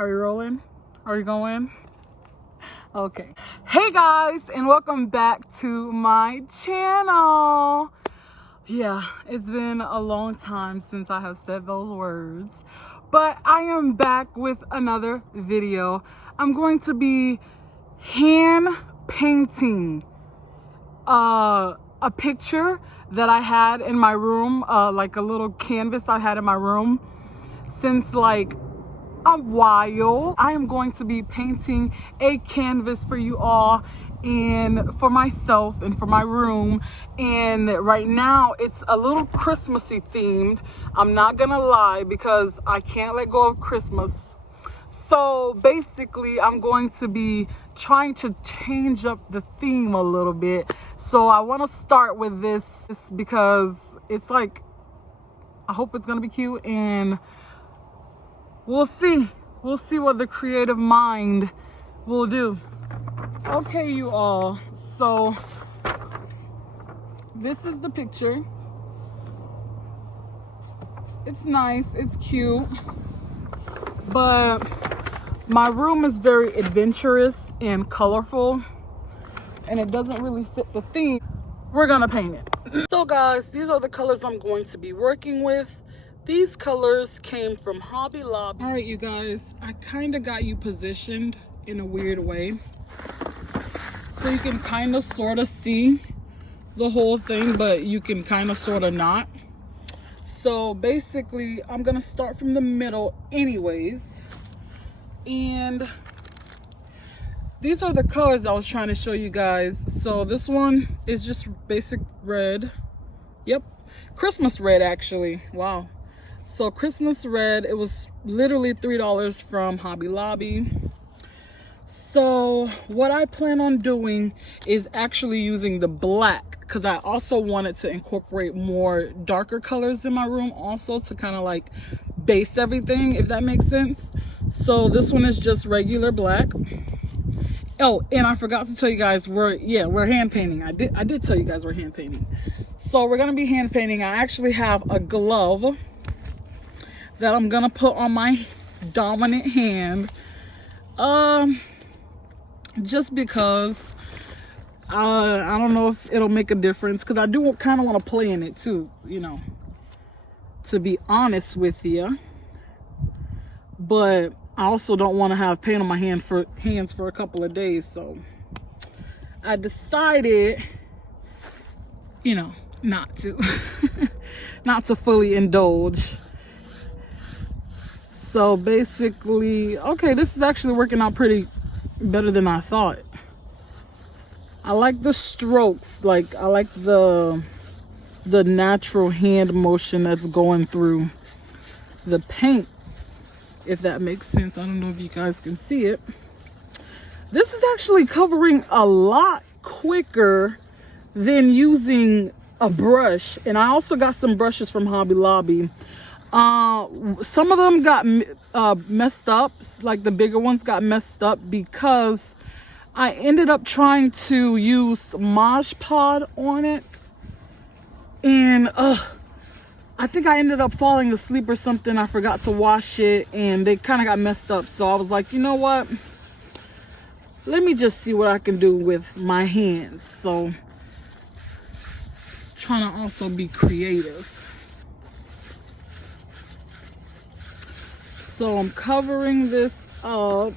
Are you rolling? Are you going? Okay. Hey guys, and welcome back to my channel. Yeah, it's been a long time since I have said those words, but I am back with another video. I'm going to be hand painting a picture that I had in my room, like a little canvas I had in my room since like a while. I am going to be painting a canvas for you all and for myself and for my room, and right now it's a little Christmassy themed. I'm not gonna lie, because I can't let go of Christmas. So basically I'm going to be trying to change up the theme a little bit. So I want to start with this because it's like, I hope it's gonna be cute, and we'll see what the creative mind will do. Okay, you all, so this is the picture. It's nice, it's cute, but my room is very adventurous and colorful, and it doesn't really fit the theme. We're gonna paint it. So guys, these are the colors I'm going to be working with. These colors came from Hobby Lobby. All right, you guys, I kind of got you positioned in a weird way, so you can kind of sort of see the whole thing, but you can kind of sort of not. So basically, I'm gonna start from the middle anyways. And these are the colors I was trying to show you guys. So this one is just basic red. Yep, Christmas red actually. Wow. So Christmas red, it was literally $3 from Hobby Lobby. So what I plan on doing is actually using the black, because I also wanted to incorporate more darker colors in my room also to kind of like base everything, if that makes sense. So this one is just regular black. Oh, and I forgot to tell you guys, we're hand painting. I did tell you guys we're hand painting. So we're gonna be hand painting. I actually have a glove that I'm gonna put on my dominant hand, just because I don't know if it'll make a difference, because I do kind of want to play in it too, you know, to be honest with you. But I also don't want to have paint on my hands for a couple of days, so I decided, you know, not to not to fully indulge. So basically, okay, this is actually working out pretty better than I thought. I like the strokes, like I like the natural hand motion that's going through the paint, if that makes sense. I don't know if you guys can see it. This is actually covering a lot quicker than using a brush. And I also got some brushes from Hobby Lobby. Some of them got messed up, like the bigger ones got messed up, because I ended up trying to use Mod Podge on it, and I think I ended up falling asleep or something. I forgot to wash it, and they kind of got messed up. So I was like, you know what? Let me just see what I can do with my hands. So trying to also be creative. So I'm covering this up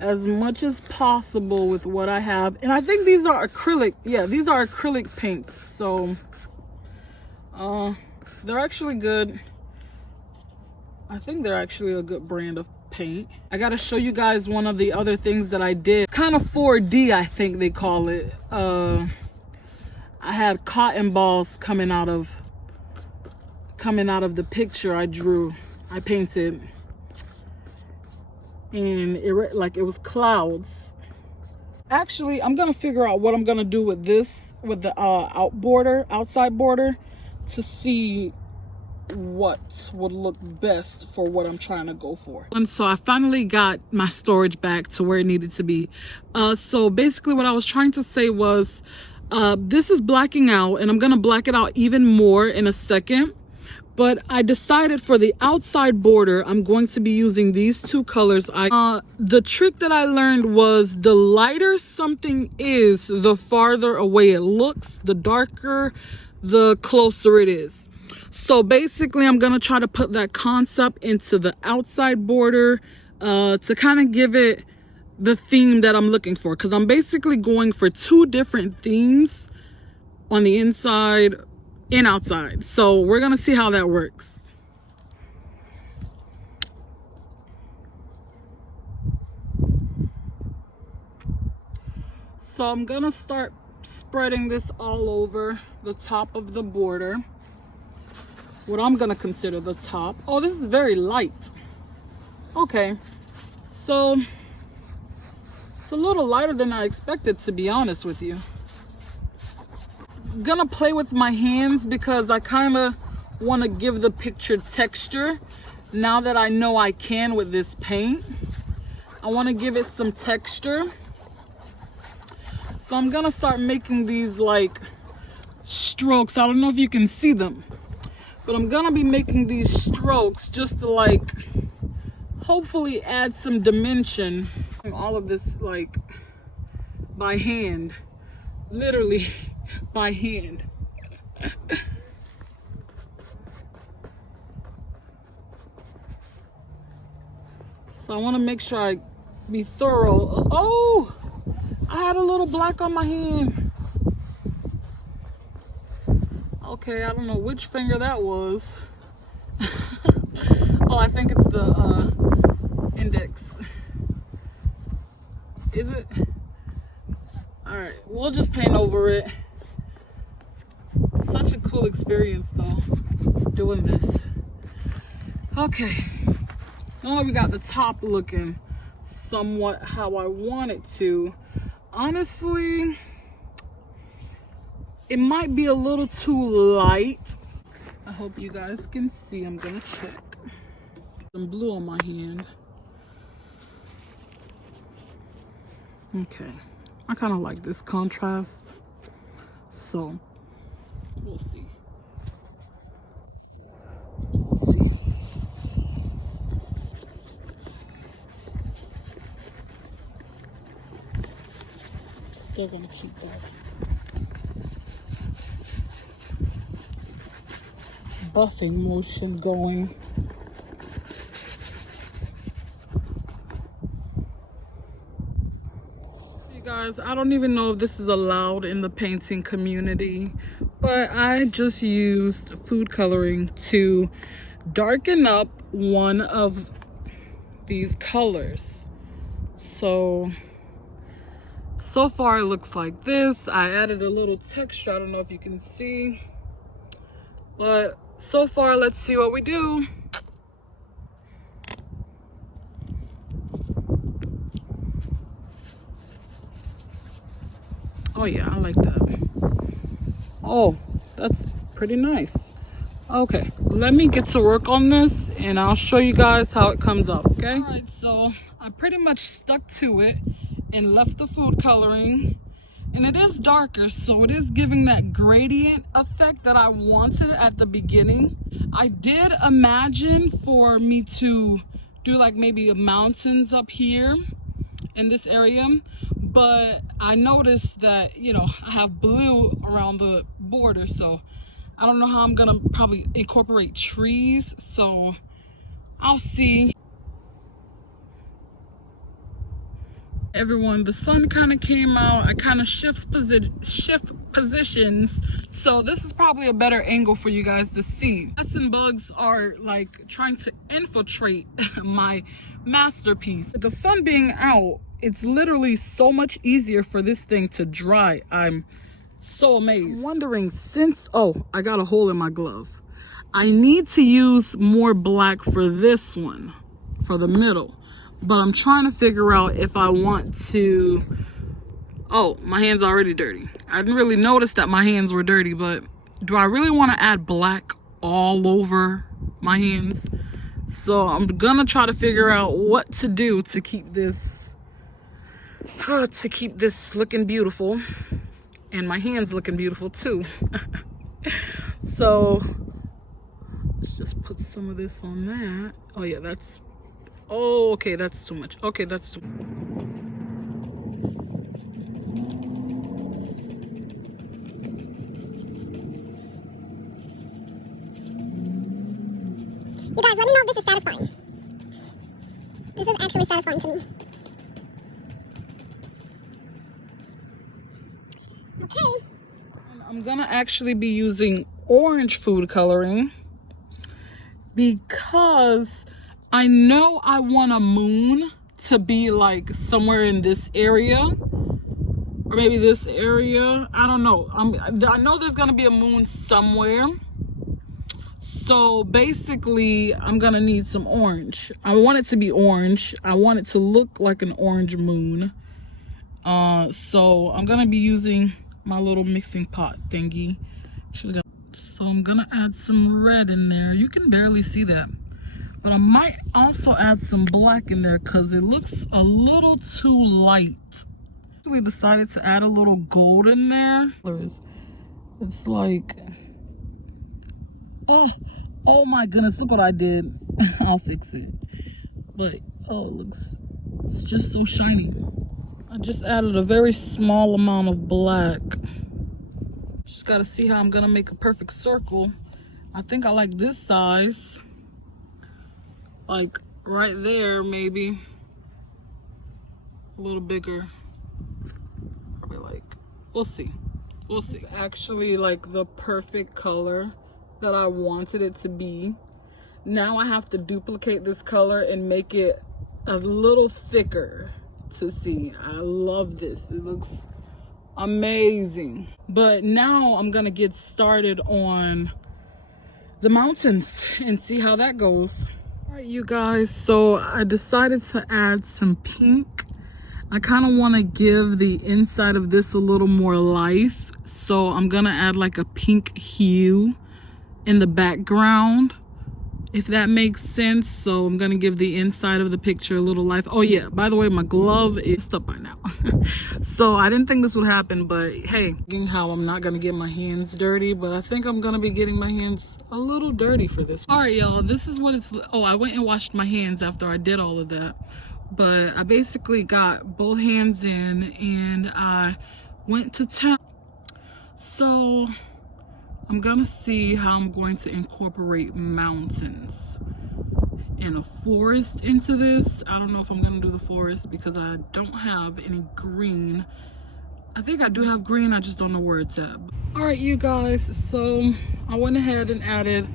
as much as possible with what I have. And I think these are acrylic. Yeah, these are acrylic paints. So they're actually good. I think they're actually a good brand of paint. I gotta show you guys one of the other things that I did. Kind of 4D, I think they call it. I had cotton balls coming out of the picture I drew. I painted, and it was clouds. Actually, I'm gonna figure out what I'm gonna do with this, with the outside border, to see what would look best for what I'm trying to go for. And so I finally got my storage back to where it needed to be. So basically what I was trying to say was, this is blacking out, and I'm gonna black it out even more in a second. But I decided for the outside border, I'm going to be using these two colors. The trick that I learned was the lighter something is, the farther away it looks, the darker, the closer it is. So basically, I'm going to try to put that concept into the outside border to kind of give it the theme that I'm looking for. Because I'm basically going for two different themes on the inside and outside. So we're gonna see how that works. So I'm gonna start spreading this all over the top of the border. What I'm gonna consider the top. Oh, this is very light. Okay, so it's a little lighter than I expected, to be honest with you. Gonna play with my hands because I kind of want to give the picture texture now that I know I can with this paint. I want to give it some texture, so I'm gonna start making these like strokes. I don't know if you can see them, but I'm gonna be making these strokes just to like hopefully add some dimension. All of this like by hand, literally by hand. So I want to make sure I be thorough. Oh, I had a little black on my hand. Okay, I don't know which finger that was. Oh, I think it's the index. Is it? All right, we'll just paint over it. Such a cool experience though, doing this. Okay, now that we got the top looking somewhat how I want it to, honestly, it might be a little too light. I hope you guys can see. I'm gonna check. Some blue on my hand. Okay, I kind of like this contrast, so we'll see. We'll see. Still gonna keep that buffing motion going. You guys, I don't even know if this is allowed in the painting community, but I just used food coloring to darken up one of these colors. So far it looks like this. I added a little texture. I don't know if you can see, but so far let's see what we do. Oh yeah, I like that. Oh, that's pretty nice. Okay, let me get to work on this and I'll show you guys how it comes up, okay? All right, so I pretty much stuck to it and left the food coloring, and it is darker, so it is giving that gradient effect that I wanted at the beginning. I did imagine for me to do like maybe mountains up here in this area, but I noticed that, you know, I have blue around the border, so I don't know how I'm gonna probably incorporate trees, so I'll see. Everyone, the sun kind of came out. I kind of shift positions, so this is probably a better angle for you guys to see. Lesson bugs are like trying to infiltrate my masterpiece. With the sun being out, it's literally so much easier for this thing to dry. I'm so amazed. I'm wondering, since, oh, I got a hole in my glove, I need to use more black for this one, for the middle. But I'm trying to figure out if I want to, oh, my hand's already dirty. I didn't really notice that my hands were dirty, but do I really want to add black all over my hands? So I'm gonna try to figure out what to do to keep this, looking beautiful. And my hands looking beautiful too. So Let's just put some of this on that. Oh yeah, that's, oh, okay, that's too much. Okay, that's too much. You guys, let me know if this is satisfying. This is actually satisfying to me. Okay. I'm gonna actually be using orange food coloring because I know I want a moon to be like somewhere in this area, or maybe this area. I don't know. I know there's gonna be a moon somewhere. So basically, I'm gonna need some orange. I want it to be orange. I want it to look like an orange moon. So I'm gonna be using my little mixing pot thingy. So I'm gonna add some red in there. You can barely see that, but I might also add some black in there because it looks a little too light. I actually decided to add a little gold in there. It's like, oh my goodness, look what I did. I'll fix it. But oh, it's just so shiny. I just added a very small amount of black. Just gotta see how I'm gonna make a perfect circle. I think I like this size. Like right there, maybe. A little bigger. Probably like, we'll see. We'll see. It's actually like the perfect color that I wanted it to be. Now I have to duplicate this color and make it a little thicker to see. I love this. It looks amazing. But now I'm gonna get started on the mountains and see how that goes. All right, you guys, so I decided to add some pink. I kind of want to give the inside of this a little more life, so I'm gonna add like a pink hue in the background, if that makes sense. So I'm gonna give the inside of the picture a little life. Oh yeah, by the way, my glove is up by now. So I didn't think this would happen, but hey, how I'm not gonna get my hands dirty, but I think I'm gonna be getting my hands a little dirty for this. All right, y'all, this is what it's, oh, I went and washed my hands after I did all of that, but I basically got both hands in and I went to town. So I'm gonna see how I'm going to incorporate mountains and a forest into this. I don't know if I'm gonna do the forest because I don't have any green. I think I do have green, I just don't know where it's at. All right, you guys, so I went ahead and added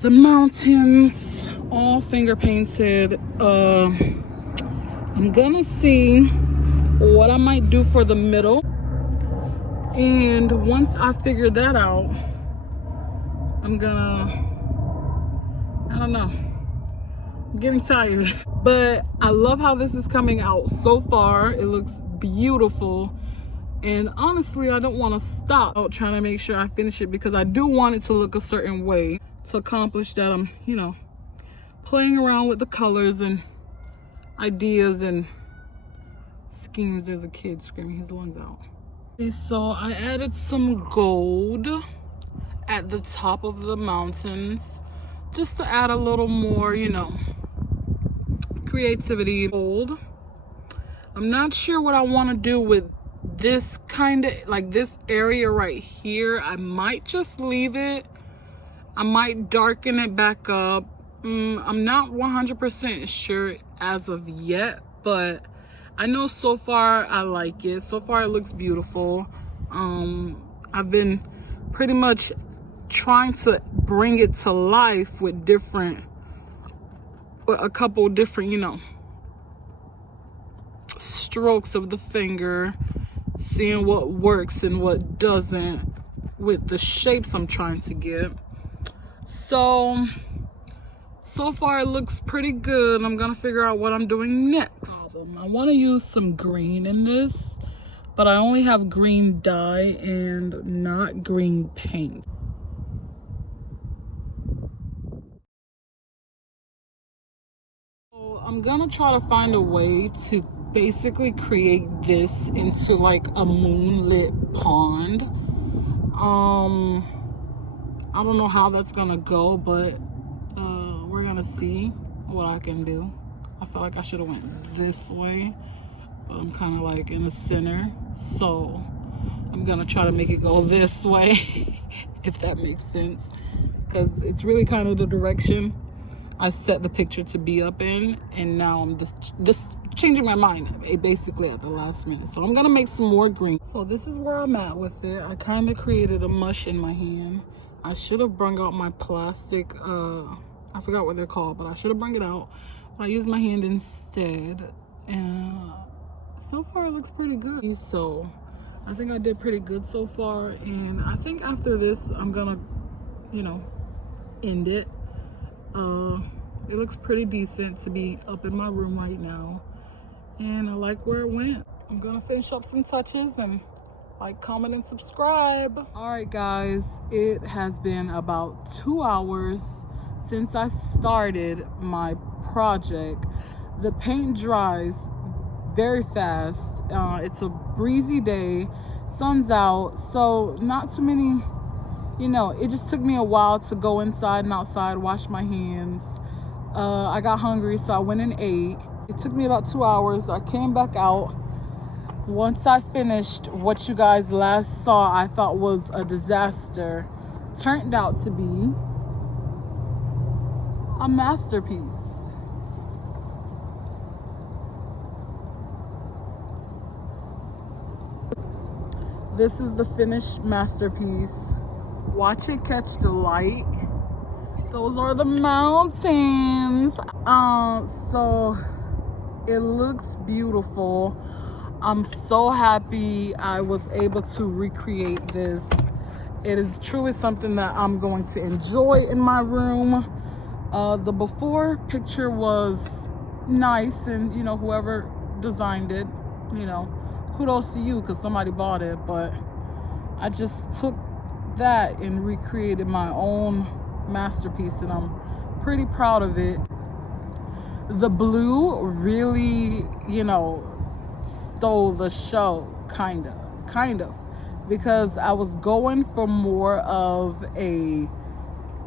the mountains, all finger painted. I'm gonna see what I might do for the middle. And once I figure that out, I'm gonna, I don't know, I'm getting tired. But I love how this is coming out so far. It looks beautiful. And honestly, I don't want to stop trying to make sure I finish it because I do want it to look a certain way to accomplish that. I'm, you know, playing around with the colors and ideas and schemes. There's a kid screaming his lungs out. So I added some gold at the top of the mountains just to add a little more, you know, creativity. Gold. I'm not sure what I want to do with this kind of, like this area right here. I might just leave it. I might darken it back up. I'm not 100% sure as of yet, but I know so far I like it. So far it looks beautiful. I've been pretty much trying to bring it to life with a couple different, you know, strokes of the finger, seeing what works and what doesn't with the shapes I'm trying to get. So far it looks pretty good. I'm gonna figure out what I'm doing next. I want to use some green in this, but I only have green dye and not green paint. So I'm gonna try to find a way to basically create this into like a moonlit pond. I don't know how that's gonna go, but we're gonna see what I can do. I feel like I should have went this way, but I'm kind of like in the center, so I'm gonna try to make it go this way if that makes sense, because it's really kind of the direction I set the picture to be up in, and now I'm just changing my mind basically at the last minute. So I'm gonna make some more green. So this is where I'm at with it. I kind of created a mush in my hand. I should have brung out my plastic, I forgot what they're called, but I should have brung it out. But I used my hand instead, and so far it looks pretty good. So I think I did pretty good so far, and I think after this I'm gonna, you know, end it. It looks pretty decent to be up in my room right now, and I like where it went. I'm gonna finish up some touches and like, comment, and subscribe. All right, guys, it has been about 2 hours since I started my project. The paint dries very fast. It's a breezy day, sun's out, so not too many, you know, it just took me a while to go inside and outside, wash my hands. I got hungry, so I went and ate. It took me about 2 hours. I came back out. Once I finished what you guys last saw, I thought was a disaster, turned out to be a masterpiece. This is the finished masterpiece. Watch it catch the light. Those are the mountains. So it looks beautiful. I'm so happy I was able to recreate this. It is truly something that I'm going to enjoy in my room. The before picture was nice, and you know, whoever designed it, you know, kudos to you because somebody bought it. But I just took that and recreated my own masterpiece, and I'm pretty proud of it. The blue really, you know, stole the show, kind of, because I was going for more of a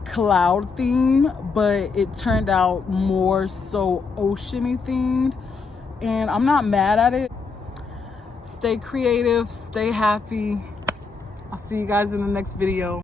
cloud theme, but it turned out more so oceany themed, and I'm not mad at it. Stay creative, stay happy. I'll see you guys in the next video.